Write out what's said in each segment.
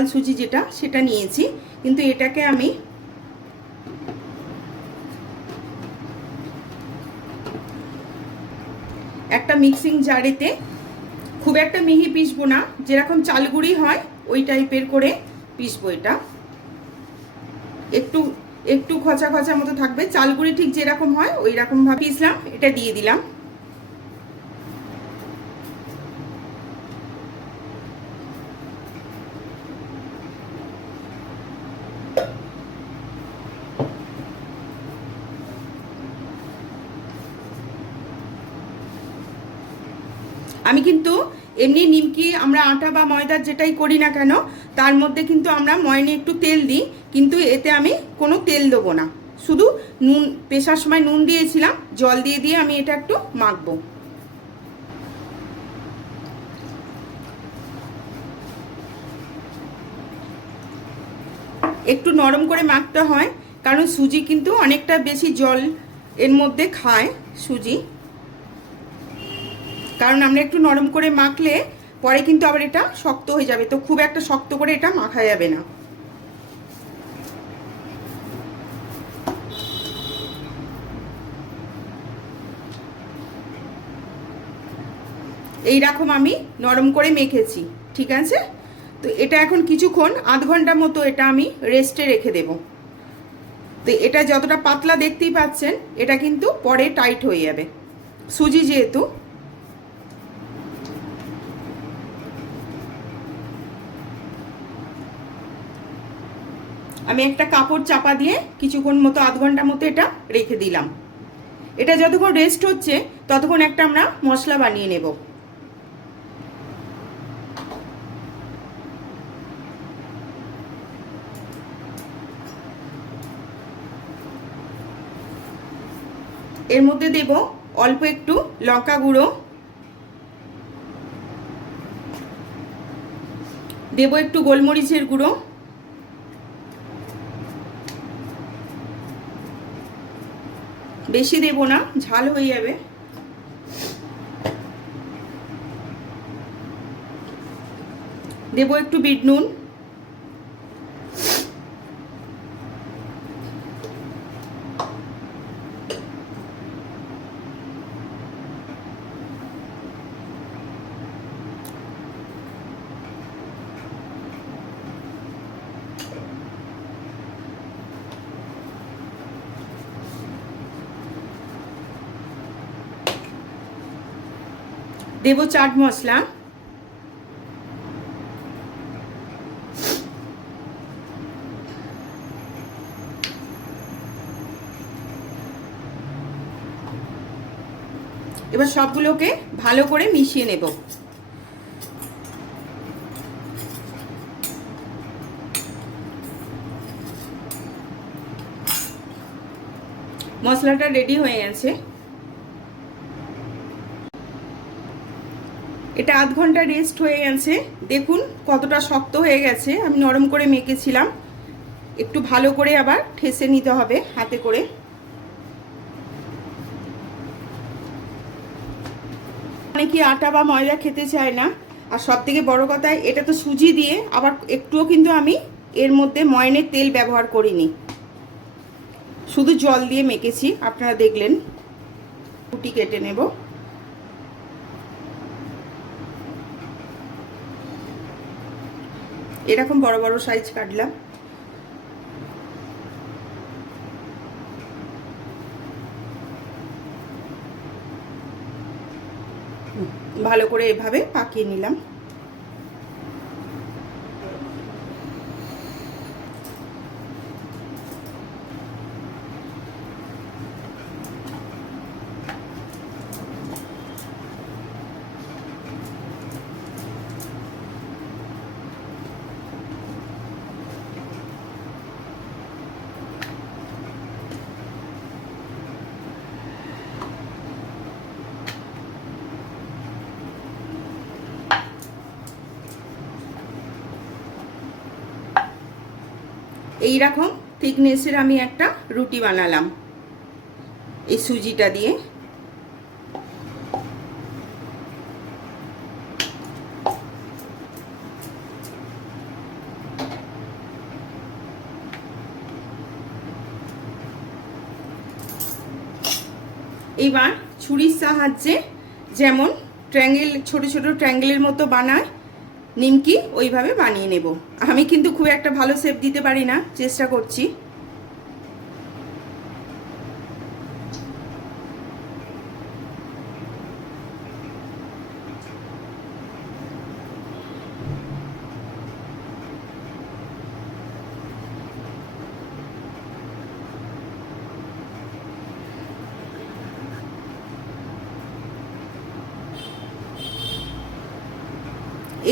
Normal সুজি যেটা, সেটা নিয়েছি। কিন্তু এটাকে আমি একটা মিক্সিং জারেতে খুব একটা মিহি পিসবো না, যেরকম চালগুড়ি হয়, ওই টাইপের করে পিসবো এটা। একটু একটু খচা খচা মতো থাকবে। চালগুড়ি ঠিক যেরকম হয় ওই রকমভাবে পিসলাম, এটা দিয়ে দিলাম। আমি কিন্তু এমনি নিমকি, আমরা আটা বা ময়দার যেটাই করি না কেন, তার মধ্যে কিন্তু আমরা ময়নে একটু তেল দিই, কিন্তু এতে আমি কোনো তেল দেবো না। শুধু নুন পেশার সময় নুন দিয়েছিলাম, জল দিয়ে দিয়ে আমি এটা একটু মাখবো। একটু নরম করে মাখতে হয়, কারণ সুজি কিন্তু অনেকটা বেশি জল এর মধ্যে খায় সুজি। কারণ আমরা একটু নরম করে মাখলে পরে কিন্তু আবার এটা শক্ত হয়ে যাবে। তো খুব একটা শক্ত করে এটা মাখা যাবে না। এই রকম আমি নরম করে মেখেছি, ঠিক আছে? তো এটা এখন কিছুক্ষণ, আধ ঘণ্টা মতো এটা আমি রেস্টে রেখে দেব। তো এটা যতটা পাতলা দেখতেই পাচ্ছেন, এটা কিন্তু পরে টাইট হয়ে যাবে। সুজি যেহেতু আমি একটা কাপড় চাপা দিয়ে কিছুক্ষণ মতো, আধ ঘণ্টা মতো এটা রেখে দিলাম। এটা যতক্ষণ রেস্ট হচ্ছে, ততক্ষণ একটা আমরা মশলা বানিয়ে নেব। এর মধ্যে দেব অল্প একটু লঙ্কা গুঁড়ো। দেব একটু গোলমরিচের গুঁড়ো। বেশি দেব না ঝাল হয়ে যাবে। দেব একটু বিট নুন। দেব চাট মশলা। এবার সবগুলোকে ভালো করে মিশিয়ে নেব। মশলাটা রেডি হয়ে গেছে। এটা আধ ঘণ্টা রেস্ট হয়ে গেছে। দেখুন কতটা শক্ত হয়ে গেছে। আমি নরম করে মেখেছিলাম। একটু ভালো করে আবার ঠেসে নিতে হবে হাতে করে। অনেকে আটা বা ময়দা খেতে চায় না। আর সব থেকে বড়ো কথা, এটা তো সুজি দিয়ে আবার একটুও কিন্তু আমি এর মধ্যে ময়নের তেল ব্যবহার করিনি। শুধু জল দিয়ে মেখেছি, আপনারা দেখলেন। রুটি কেটে নেব। এরকম বড় বড় সাইজ কাটলাম। ভালো করে এভাবে পাকিয়ে নিলাম। এই রকম থিকনেসের আমি একটা রুটি বানালাম। এই সুজিটা দিয়ে। এবার ছুরির সাহায্যে যেমন ট্র্যাঙ্গেল, ছোট ছোট ট্র্যাঙ্গেলের মতো বানায় নিমকি ওইভাবে বানিয়ে নেব। আমি কিন্তু খুব একটা ভালো শেপ দিতে পারি না, চেষ্টা করছি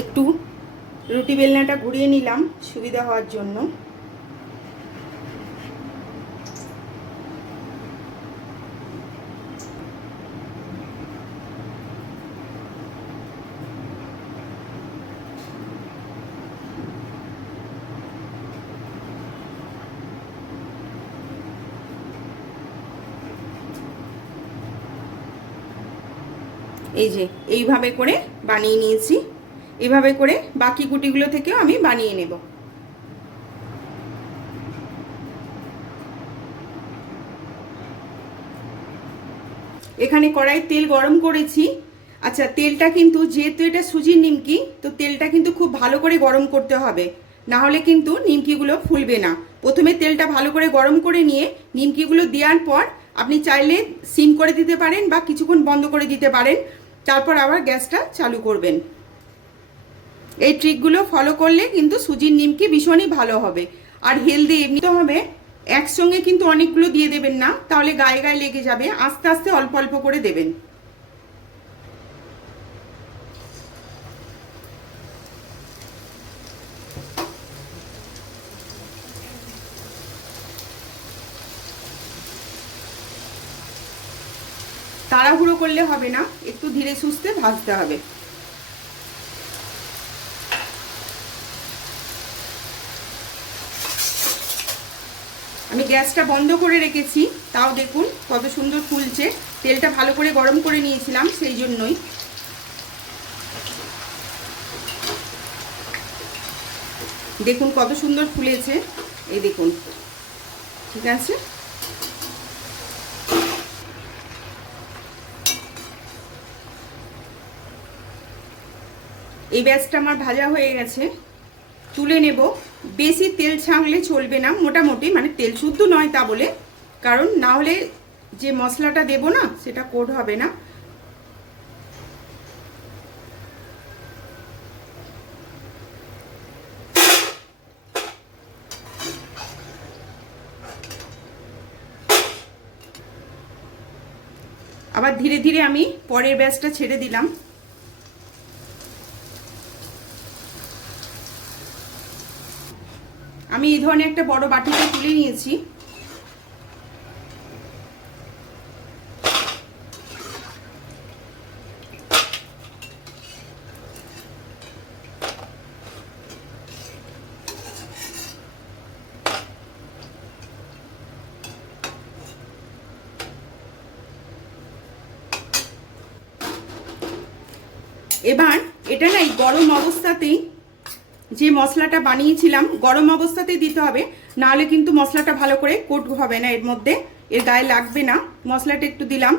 একটু রুটি বেলনাটা ঘুরিয়ে নিলাম সুবিধা হওয়ার জন্য। এই যে এইভাবে করে বানিয়ে নিয়েছি। এভাবে করে বাকি গুটিগুলো থেকেও আমি বানিয়ে নেব। এখানে কড়াই তেল গরম করেছি। আচ্ছা তেলটা কিন্তু যেহেতু এটা সুজির নিমকি, তো তেলটা কিন্তু খুব ভালো করে গরম করতে হবে। না হলে কিন্তু নিমকিগুলো ফুলবে না। প্রথমে তেলটা ভালো করে গরম করে নিয়ে নিমকিগুলো দেওয়ার পর আপনি চাইলে সিম করে দিতে পারেন বা কিছুক্ষণ বন্ধ করে দিতে পারেন। তারপর আবার গ্যাসটা চালু করবেন। এই ট্রিকগুলো ফলো করলে কিন্তু সুজির নিমকি ভীষণই ভালো হবে। আর হেলদি এমনিতে হবে, একসঙ্গে কিন্তু অনেকগুলো দিয়ে দেবেন না, তাহলে গায়ে গায়ে লেগে যাবে, আস্তে আস্তে অল্প অল্প করে দেবেন। তাড়াহুড়ো করলে হবে না, একটু ধীরে সুস্থে ভাজতে হবে। গ্যাসটা বন্ধ করে রেখেছি। তাও দেখুন কত সুন্দর ফুলছে। তেলটা ভালো করে গরম করে নিয়েছিলাম, সেই জন্যই। দেখুন কত সুন্দর ফুলেছে। এই দেখুন। ঠিক আছে? এই ব্যাচটা আমার ভাজা হয়ে গেছে। তুলে নেব। বেশি তেল ছাঁকলে চলবে না, মোটামুটি মানে তেল শুদ্ধ নয় তা বলে। কারণ না হলে যে মশলাটা দেব না, সেটা কোড হবে না। আবার ধীরে ধীরে আমি পরের ব্যাচটা ছেড়ে দিলাম। আমি এই ধরনের একটা বড় বাটিতে তুলে নিয়েছি। এবার এটা না এই গরম অবস্থাতেই যে মশলাটা বানিয়েছিলাম, গরম অবস্থাতেই দিতে হবে। নাহলে কিন্তু মশলাটা ভালো করে কোট হবে না এর মধ্যে। এর গায়ে লাগবে না। মশলাটা একটু দিলাম।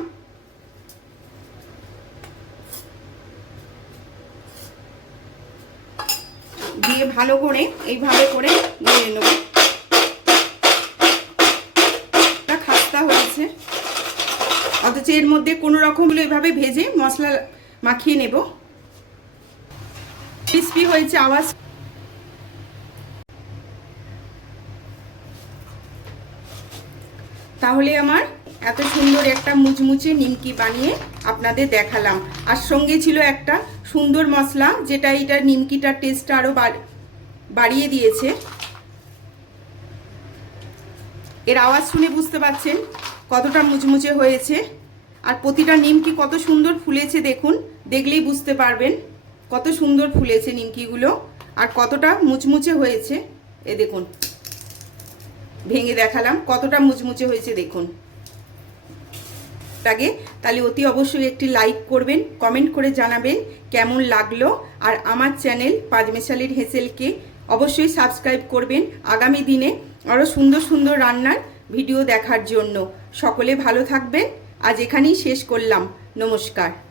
দিয়ে ভালো করে এইভাবে করে নিয়ে নেব। খাস্তা হয়েছে। অথচ এর মধ্যে কোনো রকমগুলো এভাবে ভেজে মশলা মাখিয়ে নেব। ক্রিসপি হয়েছে আওয়াজ। তাহলে আমার এত সুন্দর একটা মুচমুচে নিমকি বানিয়ে আপনাদের দেখালাম। আর সঙ্গে ছিল একটা সুন্দর মশলা, যেটা এটা নিমকিটার টেস্টটা আরও বাড়িয়ে দিয়েছে। এর আওয়াজ শুনে বুঝতে পারছেন কতটা মুচমুচে হয়েছে। আর প্রতিটা নিমকি কত সুন্দর ফুলেছে দেখুন, দেখলেই বুঝতে পারবেন কত সুন্দর ফুলেছে নিমকিগুলো, আর কতটা মুচমুচে হয়েছে। এ দেখুন। ভেঙে দেখালাম। কতটা মুচমুচে হয়েছে দেখুন। লাগে, তাহলে অতি অবশ্যই একটি লাইক করবেন কমেন্ট করে জানাবেন কেমন লাগল। আর আমার চ্যানেল পাঁচমেশালির হেসেলকে অবশ্যই সাবস্ক্রাইব করবেন আগামী দিনে আরও সুন্দর সুন্দর রান্নার ভিডিও দেখার জন্য। সকলে ভালো থাকবেন। আজ এখানেই শেষ করলাম। নমস্কার।